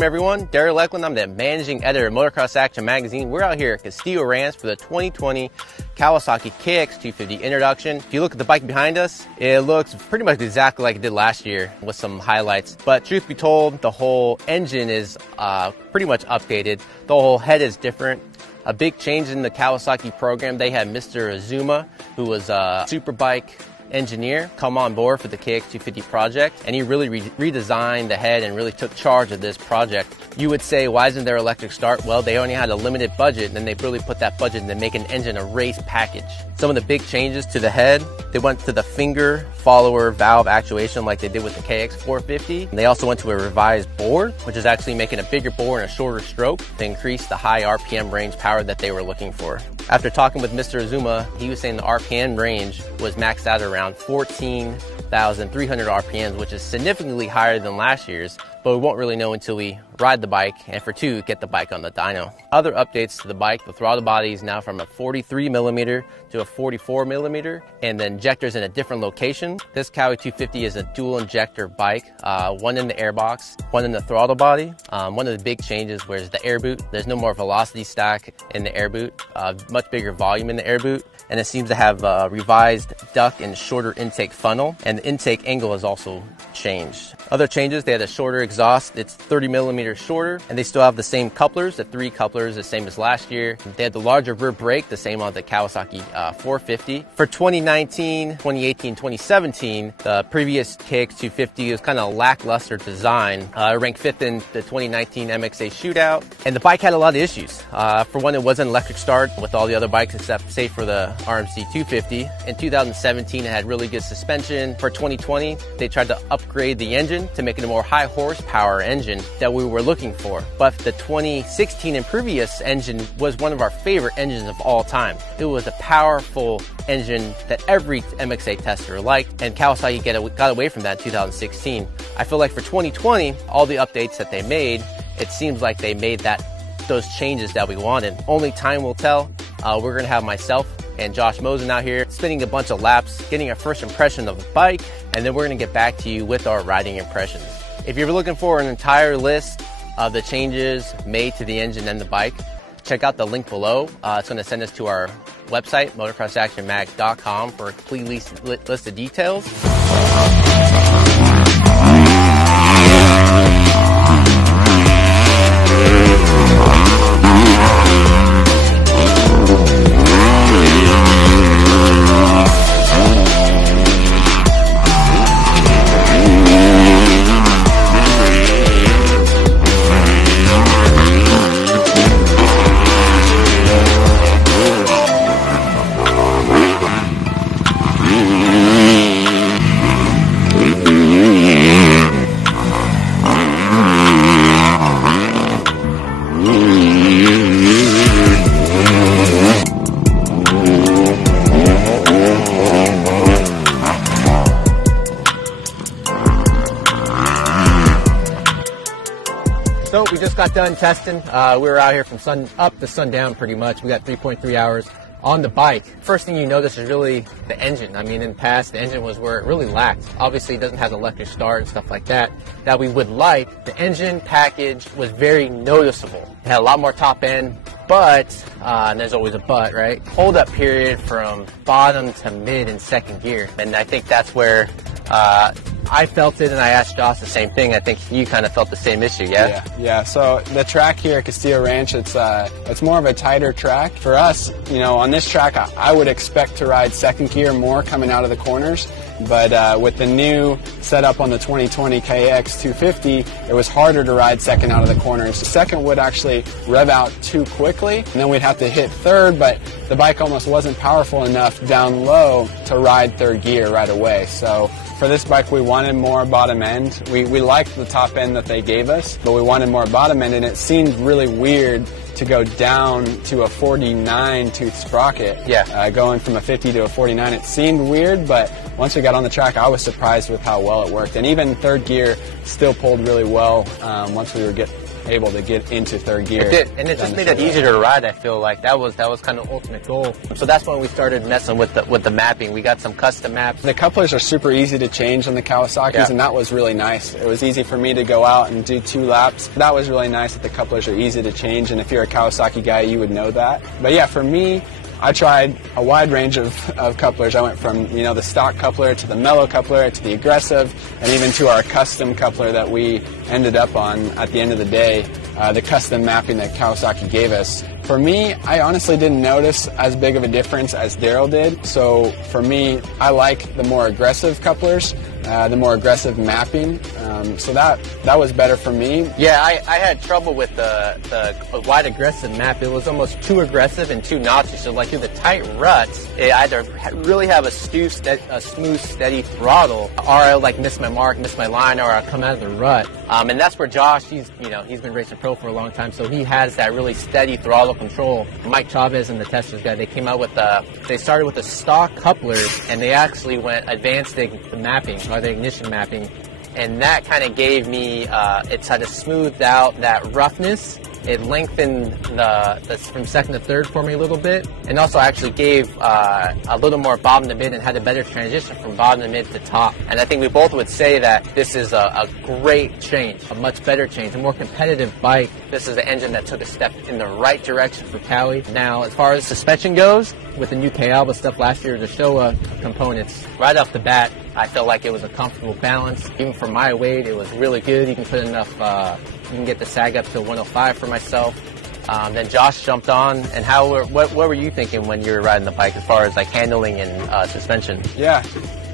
Welcome everyone, Daryl Lecklin. I'm the managing editor of Motocross Action Magazine. We're out here at Castillo Ranch for the 2020 Kawasaki KX250 introduction. If you look at the bike behind us, it looks pretty much exactly like it did last year with some highlights. But truth be told, the whole engine is pretty much updated. The whole head is different. A big change in the Kawasaki program, they had Mr. Azuma, who was a superbike engineer, come on board for the KX250 project, and he really redesigned the head and really took charge of this project. You would say, why isn't there electric start? Well, they only had a limited budget, and then they really put that budget into making an engine a race package. Some of the big changes to the head, they went to the finger follower valve actuation like they did with the KX450. And they also went to a revised bore, which is actually making a bigger bore and a shorter stroke to increase the high RPM range power that they were looking for. After talking with Mr. Azuma, he was saying the RPM range was maxed out around 14,300 RPMs, which is significantly higher than last year's, but we won't really know until we ride the bike and for two, get the bike on the dyno. Other updates to the bike, the throttle body is now from a 43mm to a 44mm, and the injector's in a different location. This KW250 is a dual injector bike, one in the airbox, one in the throttle body. One of the big changes was the air boot. There's no more velocity stack in the air boot, much bigger volume in the air boot, and it seems to have a revised duct and shorter intake funnel, and the intake angle has also changed. Other changes, they had a shorter exhaust. It's 30mm shorter, and they still have the same couplers, the 3 couplers, the same as last year. They had the larger rear brake, the same on the Kawasaki 450. For 2019, 2018, 2017, the previous KX250 was kind of a lackluster design. It ranked 5th in the 2019 MXA shootout, and the bike had a lot of issues. For one, it wasn't electric start with all the other bikes except say for the RMC 250. In 2017, it had really good suspension. For 2020, they tried to upgrade the engine to make it a more high horsepower engine that we were looking for. But the 2016 and previous engine was one of our favorite engines of all time. It was a powerful engine that every MXA tester liked, and Kawasaki got away from that in 2016. I feel like for 2020, all the updates that they made, it seems like they made those changes that we wanted. Only time will tell. We're gonna have myself and Josh Mosen out here spinning a bunch of laps, getting a first impression of the bike, and then we're gonna get back to you with our riding impressions. If you're looking for an entire list of the changes made to the engine and the bike, check out the link below. It's gonna send us to our website, motocrossactionmag.com, for a complete list of details. So we just got done testing. We were out here from sun up to sundown pretty much. We got 3.3 hours on the bike. First thing you notice is really the engine. I mean, in the past, the engine was where it really lacked. Obviously, it doesn't have electric start and stuff like that we would like. The engine package was very noticeable. It had a lot more top end, but, and there's always a but, right? Hold up period from bottom to mid and second gear. And I think that's where I felt it, and I asked Josh the same thing. I think you kind of felt the same issue, yeah? Yeah. So the track here at Castillo Ranch, it's more of a tighter track. For us, you know, on this track, I would expect to ride second gear more coming out of the corners. But with the new setup on the 2020 KX250, it was harder to ride second out of the corners. Second would actually rev out too quickly, and then we'd have to hit third, but the bike almost wasn't powerful enough down low to ride third gear right away. So for this bike, we wanted more bottom end. We liked the top end that they gave us, but we wanted more bottom end, and it seemed really weird to go down to a 49 tooth sprocket. Going from a 50 to a 49, it seemed weird, but once we got on the track, I was surprised with how well it worked. And even third gear still pulled really well once we were able to get into third gear. It did, and it just made it easier to ride. I feel like that was kind of the ultimate goal. So that's when we started messing with the mapping. We got some custom maps. The couplers are super easy to change on the Kawasaki's, and that was really nice. It was easy for me to go out and do 2 laps. That was really nice that the couplers are easy to change, and if you're a Kawasaki guy, you would know that. But yeah, for me, I tried a wide range of couplers. I went from, you know, the stock coupler to the mellow coupler to the aggressive, and even to our custom coupler that we ended up on at the end of the day, the custom mapping that Kawasaki gave us. For me, I honestly didn't notice as big of a difference as Daryl did. So for me, I like the more aggressive couplers, the more aggressive mapping. So that was better for me. Yeah, I had trouble with the wide aggressive map. It was almost too aggressive and too notchy. So like through the tight ruts, I had to really have a smooth, steady throttle, or I like miss my mark, miss my line, or I come out of the rut. And that's where Josh, he's been racing pro for a long time, so he has that really steady throttle control. Mike Chavez and the Testers guy, they came out with they started with the stock couplers, and they actually went advanced the mapping, or the ignition mapping. And that kind of gave me, it kind of smoothed out that roughness. It lengthened from second to third for me a little bit, and also actually gave a little more bottom to mid and had a better transition from bottom to mid to top. And I think we both would say that this is a great change, a much better change, a more competitive bike. This is an engine that took a step in the right direction for Kawi. Now, as far as suspension goes, with the new K-Alba stuff last year, the Showa components, right off the bat, I felt like it was a comfortable balance. Even for my weight, it was really good. You can put enough, you can get the sag up to 105 for myself. Then Josh jumped on, and what were you thinking when you were riding the bike as far as like handling and suspension? Yeah,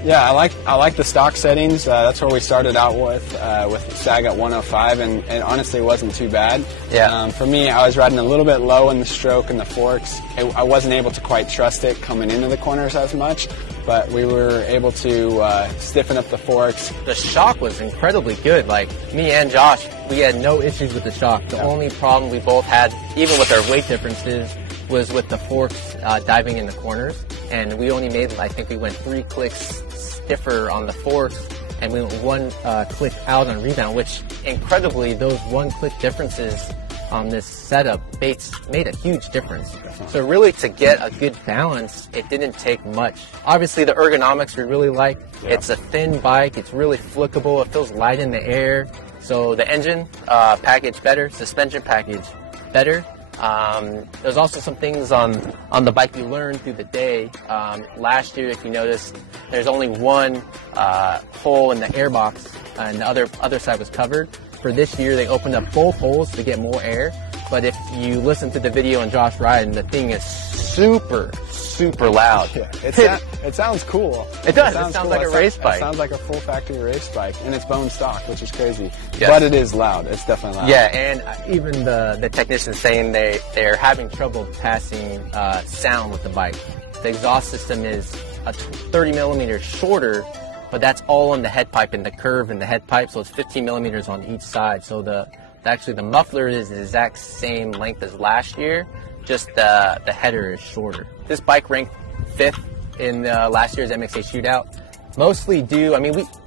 I like the stock settings. That's where we started out with sag at 105, and it honestly wasn't too bad. Yeah. For me, I was riding a little bit low in the stroke and the forks. I wasn't able to quite trust it coming into the corners as much, but we were able to stiffen up the forks. The shock was incredibly good. Like me and Josh, we had no issues with the shock. The only problem we both had, even with our weight differences, was with the forks diving in the corners. And we only made, I think we went 3 clicks stiffer on the forks, and we went 1 click out on rebound, which incredibly, those 1 click differences on this setup made a huge difference. So really, to get a good balance, it didn't take much. Obviously, the ergonomics we really like. Yeah. It's a thin bike. It's really flickable. It feels light in the air. So the engine package better, suspension package better. There's also some things on the bike we learned through the day. Last year, if you notice, there's only 1 hole in the airbox, and the other side was covered. For this year, they opened up both holes to get more air. But if you listen to the video on Josh riding, the thing is super loud. Yeah, it sounds cool. It does. It sounds like a race bike. It sounds like a full factory race bike, and it's bone stock, which is crazy. Yes. But it is loud. It's definitely loud. Yeah, and even the technicians saying they're having trouble passing sound with the bike. The exhaust system is 30 millimeters shorter, but that's all on the head pipe and the curve in the head pipe, so it's 15 millimeters on each side. So actually the muffler is the exact same length as last year, just the header is shorter. This bike ranked 5th in last year's MXA shootout. Mostly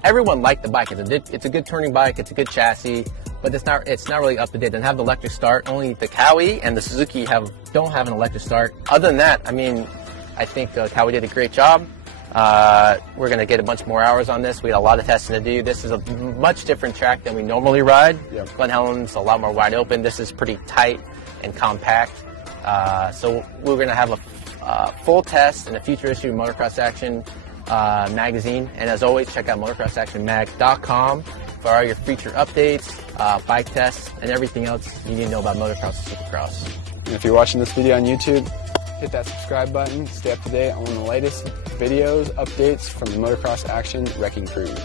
everyone liked the bike. It's a good turning bike, it's a good chassis, but it's not really up to date. It doesn't have the electric start. Only the Kawi and the Suzuki don't have an electric start. Other than that, I think Kawi did a great job. We're going to get a bunch more hours on this. We had a lot of testing to do. This is a much different track than we normally ride. Yep. Glen Helen's a lot more wide open. This is pretty tight and compact. So we're going to have a full test in a future issue of Motocross Action magazine. And as always, check out motocrossactionmag.com for all your feature updates, bike tests, and everything else you need to know about motocross and supercross. And if you're watching this video on YouTube, hit that subscribe button, stay up to date on the latest videos, updates from the Motocross Action Wrecking Crew.